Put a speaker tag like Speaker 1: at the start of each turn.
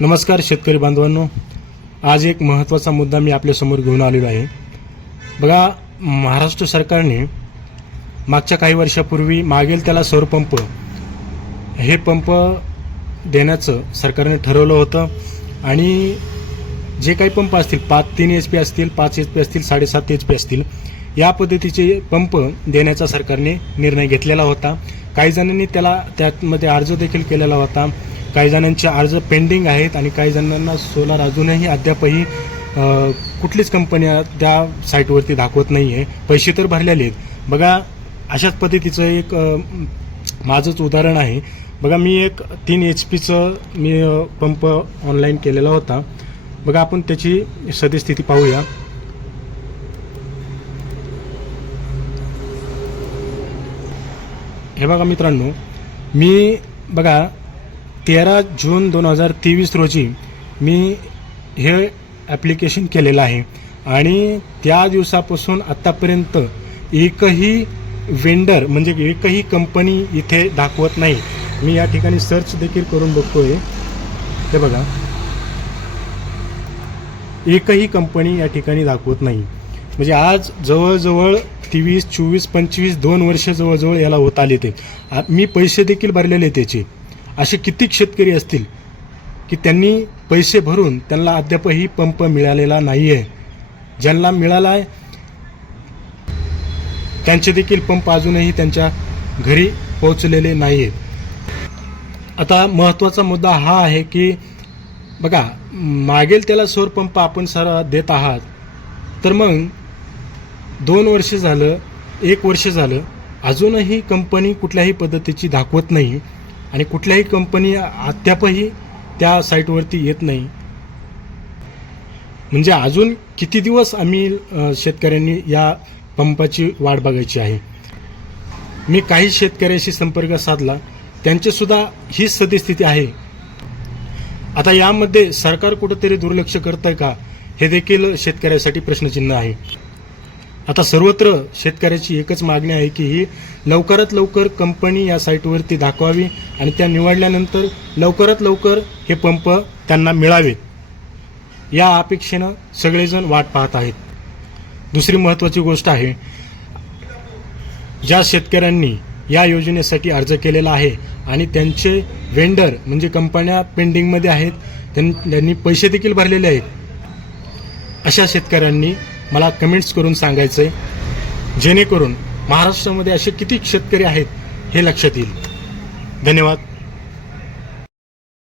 Speaker 1: नमस्कार शेतकरी बांधवांनो. आज एक महत्त्वाचा मुद्दा मी आपल्यासमोर घेऊन आलेलो आहे. बघा महाराष्ट्र सरकारने मागच्या काही वर्षापूर्वी मागेल त्याला सौरपंप हे पंप देण्याचं सरकारने ठरवलं होतं. आणि जे काही पंप असतील पाच तीन एच पी असतील पाच एच पी असतील साडेसात एच पी असतील या पद्धतीचे पंप देण्याचा सरकारने निर्णय घेतलेला होता. काही जणांनी त्याला त्यामध्ये अर्ज देखील केलेला होता. काही जणांचे अर्ज पेंडिंग आहेत आणि काही जणांना सोलार अजूनही अद्यापही कुठलीच कंपनी त्या साईटवरती दाखवत नाही आहे पैसे तर भरलेले आहेत. बघा अशाच पद्धतीचं एक माझंच उदाहरण आहे. बघा मी एक तीन एच पीचं मी पंप ऑनलाईन केलेला होता. बघा आपण त्याची सद्यस्थिती पाहूया. हे बघा मित्रांनो मी बघा तेरा जून दोन हजार तेवीस रोजी मी हे ॲप्लिकेशन केलेलं आहे. आणि त्या दिवसापासून आत्तापर्यंत एकही वेंडर म्हणजे एकही कंपनी इथे दाखवत नाही. मी या ठिकाणी सर्च देखील करून बघतोय. हे बघा. एकही कंपनी या ठिकाणी दाखवत नाही. म्हणजे आज जवळजवळ तेवीस चोवीस पंचवीस दोन वर्ष जवळजवळ याला होत आले ते. आ- मी पैसे देखील भरलेले त्याचे. असे कितीक शेतकरी असतील की त्यांनी पैसे भरून त्यांना अद्यापही पंप मिळालेला नाही आहे ज्यांना मिळाला आहे त्यांचे देखील पंप अजूनही त्यांच्या घरी पोहोचलेले नाही आहेत आता महत्त्वाचा मुद्दा हा आहे की बघा मागेल त्याला सौर पंप आपण सारा देत आहात तर मग दोन वर्ष झालं एक वर्ष झालं अजूनही कंपनी कुठल्याही पद्धतीची दाखवत नाही. आणि कुठल्याही कंपनी अद्यापही त्या साईटवरती येत नाही. म्हणजे अजून किती दिवस आम्ही शेतकऱ्यांनी या पंपाची वाट बघायची आहे? मी काही शेतकऱ्याशी संपर्क साधला त्यांचीसुद्धा हीच सद्यस्थिती आहे. आता यामध्ये सरकार कुठंतरी दुर्लक्ष करतंय का? हे देखील शेतकऱ्यासाठी प्रश्नचिन्ह आहे. आता सर्वत्र शेतकऱ्याची एकच मागणी आहे की ही लवकरात लवकर कंपनी या साईटवरती दाखवावी आणि त्या निवडल्यानंतर लवकरात लवकर हे पंप त्यांना मिळावेत या अपेक्षेनं सगळेजण वाट पाहत आहेत. दुसरी महत्त्वाची गोष्ट आहे ज्या शेतकऱ्यांनी या योजनेसाठी अर्ज केलेला आहे आणि त्यांचे वेंडर म्हणजे कंपन्या पेंडिंगमध्ये आहेत त्यां- त्यांनी पैसे देखील भरलेले आहेत अशा शेतकऱ्यांनी मला कमेंट्स करून सांगायचं आहे जेणेकरून महाराष्ट्रामध्ये असे किती शेतकरी आहेत हे लक्षात येईल. धन्यवाद.